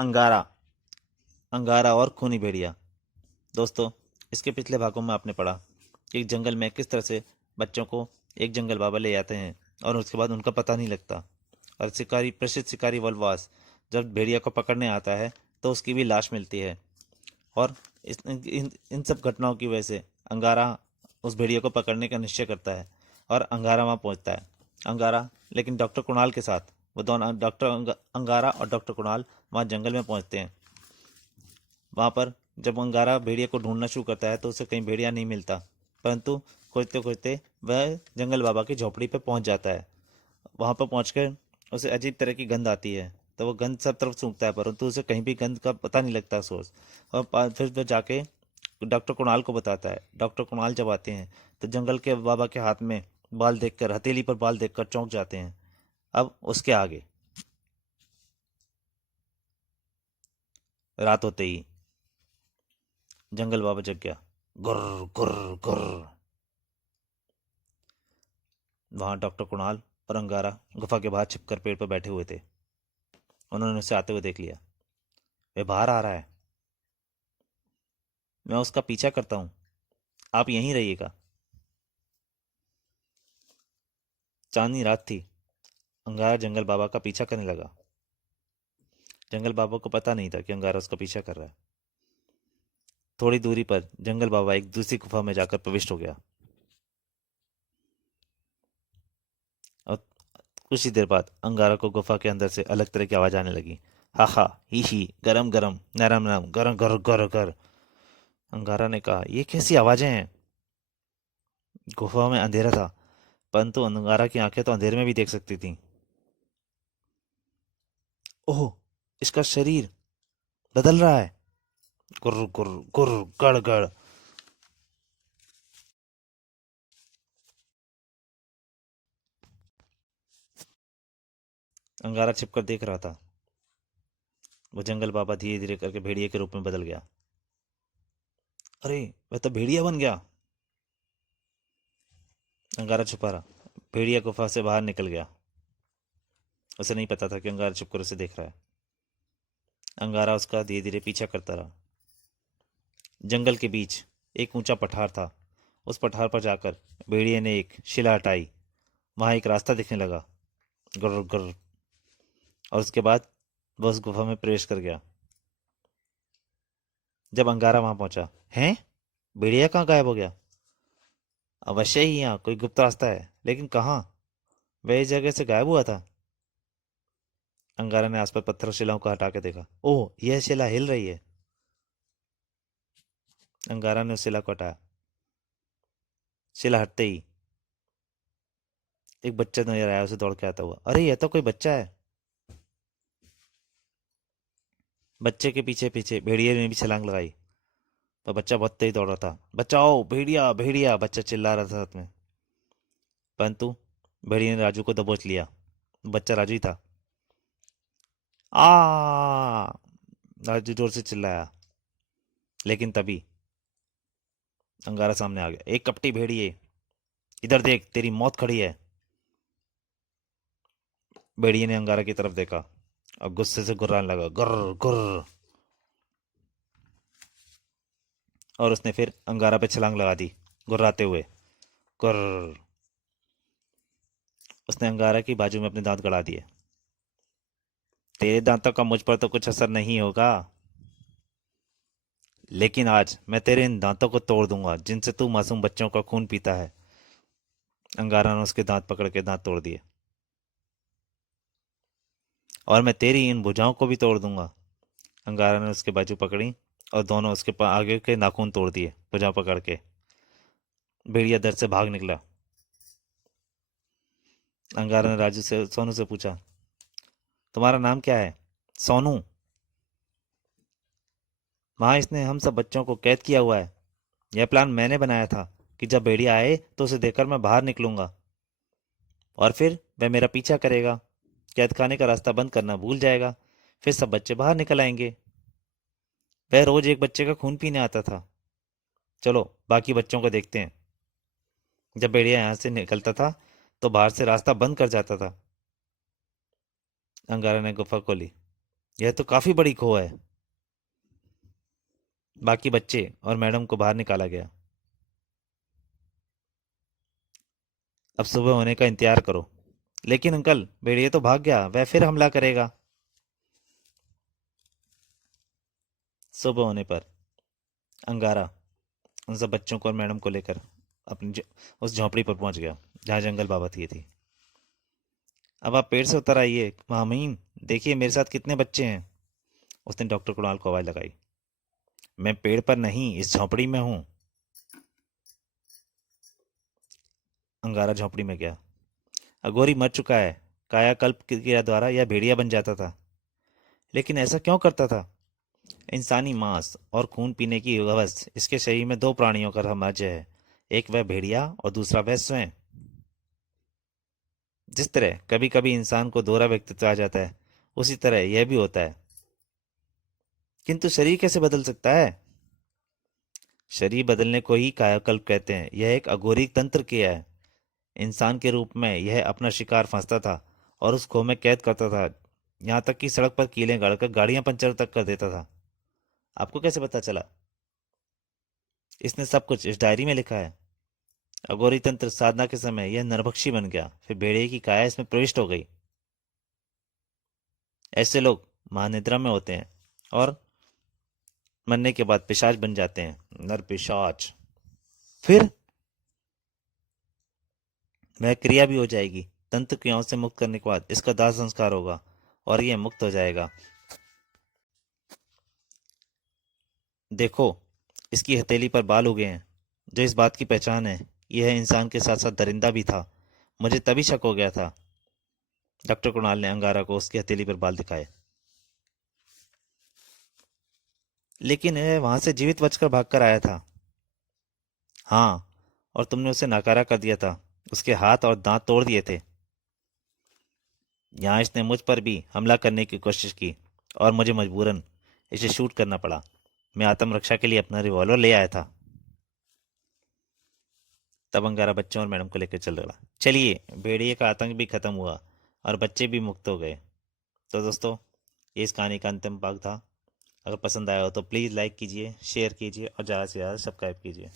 अंगारा। अंगारा और खूनी भेड़िया। दोस्तों, इसके पिछले भागों में आपने पढ़ा कि जंगल में किस तरह से बच्चों को एक जंगल बाबा ले जाते हैं और उसके बाद उनका पता नहीं लगता। और शिकारी, प्रसिद्ध शिकारी वलवास जब भेड़िया को पकड़ने आता है तो उसकी भी लाश मिलती है। और इन सब घटनाओं की वजह से अंगारा उस भेड़िया को पकड़ने का निश्चय करता है और अंगारा वहाँ पहुँचता है। अंगारा लेकिन डॉक्टर कुणाल के साथ, वो दोनों डॉक्टर अंगारा और डॉक्टर कुणाल वहाँ जंगल में पहुँचते हैं। वहाँ पर जब अंगारा भेड़िया को ढूंढना शुरू करता है तो उसे कहीं भेड़िया नहीं मिलता, परंतु खोजते खोजते वह जंगल बाबा की झोपड़ी पर पहुँच जाता है। वहाँ पर पहुँचकर उसे अजीब तरह की गंध आती है, तो वो गंध सब तरफ सूंघता है परंतु उसे कहीं भी गंध का पता नहीं लगता सोर्स। और फिर वह जाके डॉक्टर कुणाल को बताता है। डॉक्टर कुणाल जब आते हैं तो जंगल के बाबा के हाथ में बाल देखकर, हथेली पर बाल देखकर चौंक जाते हैं। अब उसके आगे रात होते ही जंगल बाबा जग गया। गुर्र गुर्र गुर्र। वहां डॉक्टर कुणाल और अंगारा गुफा के बाहर छिपकर पेड़ पर बैठे हुए थे। उन्होंने उसे आते हुए देख लिया। वह बाहर आ रहा है। मैं उसका पीछा करता हूँ, आप यहीं रहिएगा। चांदनी रात थी। अंगारा जंगल बाबा का पीछा करने लगा। जंगल बाबा को पता नहीं था कि अंगारा उसका पीछा कर रहा है। थोड़ी दूरी पर जंगल बाबा एक दूसरी गुफा में जाकर प्रविष्ट हो गया। और कुछ ही देर बाद अंगारा को गुफा के अंदर से अलग तरह की आवाज आने लगी। हा हा, ही, गरम गरम, नरम नरम, गर गर गर गर। अंगारा ने कहा, ये कैसी आवाजें हैं? गुफा में अंधेरा था, परंतु अंगारा की आंखें तो अंधेरे में भी देख सकती थीं। ओह, इसका शरीर बदल रहा है। गुर्र गुर्र गुर्र, गड़ गड़। अंगारा छिपकर देख रहा था। वो जंगल बाबा धीरे धीरे करके भेड़िए के रूप में बदल गया। अरे, वह तो भेड़िया बन गया। अंगारा छुपा रहा। भेड़िया गुफा से बाहर निकल गया। उसे नहीं पता था कि अंगारा छुपकर उसे देख रहा है। अंगारा उसका धीरे धीरे पीछा करता रहा। जंगल के बीच एक ऊंचा पठार था। उस पठार पर जाकर भेड़िए ने एक शिला हटाई। वहां एक रास्ता दिखने लगा। गुर्र गुर्र। और उसके बाद वह उस गुफा में प्रवेश कर गया। जब अंगारा वहां पहुंचा, हैं, भेड़िया कहाँ गायब हो गया? अवश्य ही यहाँ कोई गुप्त रास्ता है, लेकिन कहाँ? वह इस जगह से गायब हुआ था। अंगारा ने आसपास पत्थर और शिलाओं को हटा के देखा। ओह, यह शिला हिल रही है। अंगारा ने उस शिला को हटाया। शिला हटते ही एक बच्चा नजर आया उसे दौड़ के आता हुआ। अरे, यह तो कोई बच्चा है। बच्चे के पीछे पीछे भेड़िए ने भी छलांग लगाई, पर बच्चा बहुत तेज दौड़ रहा था। बचाओ, भेड़िया भेड़िया, बच्चा चिल्ला रहा था साथ में। परंतु भेड़िए ने राजू को दबोच लिया। बच्चा राजू ही था। आ, राजू जोर से चिल्लाया। लेकिन तभी अंगारा सामने आ गया। एक कपटी भेड़िए, इधर देख, तेरी मौत खड़ी है। भेड़िए ने अंगारा की तरफ देखा और गुस्से से गुर्राने लगा। गुर्र गुर्र। और उसने फिर अंगारा पे छलांग लगा दी, गुर्राते हुए। गुर्र। उसने अंगारा की बाजू में अपने दांत गड़ा दिए। तेरे दांतों का मुझ पर तो कुछ असर नहीं होगा, लेकिन आज मैं तेरे इन दांतों को तोड़ दूंगा जिनसे तू मासूम बच्चों का खून पीता है। अंगारा ने उसके दांत पकड़ के दांत तोड़ दिए। और मैं तेरी इन भुजाओं को भी तोड़ दूंगा। अंगारा ने उसके बाजू पकड़ी और दोनों उसके आगे के नाखून तोड़ दिए भुजा पकड़ के। भेड़िया दर्द से भाग निकला। अंगारा ने राजू से, सोनू से पूछा, तुम्हारा नाम क्या है? सोनू। वहां इसने हम सब बच्चों को कैद किया हुआ है। यह प्लान मैंने बनाया था कि जब भेड़िया आए तो उसे देखकर मैं बाहर निकलूंगा और फिर वह मेरा पीछा करेगा। कैद खाने का रास्ता बंद करना भूल जाएगा। फिर सब बच्चे बाहर निकल आएंगे। वह रोज एक बच्चे का खून पीने आता था। चलो बाकी बच्चों को देखते हैं। जब भेड़िया यहाँ से निकलता था तो बाहर से रास्ता बंद कर जाता था। अंगारा ने गुफा खोली। यह तो काफी बड़ी खो है। बाकी बच्चे और मैडम को बाहर निकाला गया। अब सुबह होने का इंतजार करो। लेकिन अंकल, भेड़िया तो भाग गया, वह फिर हमला करेगा। सुबह होने पर अंगारा उन सब बच्चों को और मैडम को लेकर उस झोंपड़ी पर पहुंच गया जहाँ जंगल बाबा थी। अब आप पेड़ से उतर आइए मामीन, देखिए मेरे साथ कितने बच्चे हैं। उसने डॉक्टर कुणाल को आवाज लगाई। मैं पेड़ पर नहीं, इस झोंपड़ी में हूँ। अंगारा झोंपड़ी में गया। अघोरी मर चुका है। कायाकल्प की क्रिया द्वारा यह भेड़िया बन जाता था। लेकिन ऐसा क्यों करता था? इंसानी मांस और खून पीने की हवस इसके शरीर में दो प्राणियों का साम्राज्य है। एक वह भेड़िया और दूसरा वह स्वयं। जिस तरह कभी कभी इंसान को दोहरा व्यक्तित्व आ जाता है, उसी तरह यह भी होता है। किंतु शरीर कैसे बदल सकता है? शरीर बदलने को ही कायाकल्प कहते हैं। यह एक अघोरी तंत्र क्रिया है। इंसान के रूप में यह अपना शिकार फंसता था और उस खो में कैद करता था, यहाँ तक कि सड़क पर कीलें गाड़कर गाड़ियां पंचर तक कर देता था। आपको कैसे पता चला? इसने सब कुछ इस डायरी में लिखा है। अघोरी तंत्र साधना के समय यह नरभक्षी बन गया, फिर भेड़िए की काया इसमें प्रविष्ट हो गई। ऐसे लोग महानिद्रा में होते हैं और मरने के बाद पिशाच बन जाते हैं, नर पिशाच। फिर वह क्रिया भी हो जाएगी। तंत्र क्रियाओं से मुक्त करने के बाद इसका दाह संस्कार होगा और यह मुक्त हो जाएगा। देखो, इसकी हथेली पर बाल उगे हैं, जो इस बात की पहचान है यह इंसान के साथ साथ दरिंदा भी था। मुझे तभी शक हो गया था। डॉक्टर कुणाल ने अंगारा को उसकी हथेली पर बाल दिखाए। लेकिन वह वहां से जीवित बचकर भागकर आया था। हाँ, और तुमने उसे नकारा कर दिया था। उसके हाथ और दांत तोड़ दिए थे। यहाँ इसने मुझ पर भी हमला करने की कोशिश की और मुझे मजबूरन इसे शूट करना पड़ा। मैं आत्मरक्षा के लिए अपना रिवॉल्वर ले आया था। तब अंगारा बच्चों और मैडम को लेकर चल रहा। चलिए, भेड़िए का आतंक भी खत्म हुआ और बच्चे भी मुक्त हो गए। तो दोस्तों, ये इस कहानी का अंतिम भाग था। अगर पसंद आया हो तो प्लीज़ लाइक कीजिए, शेयर कीजिए और ज़्यादा से ज़्यादा सब्सक्राइब कीजिए।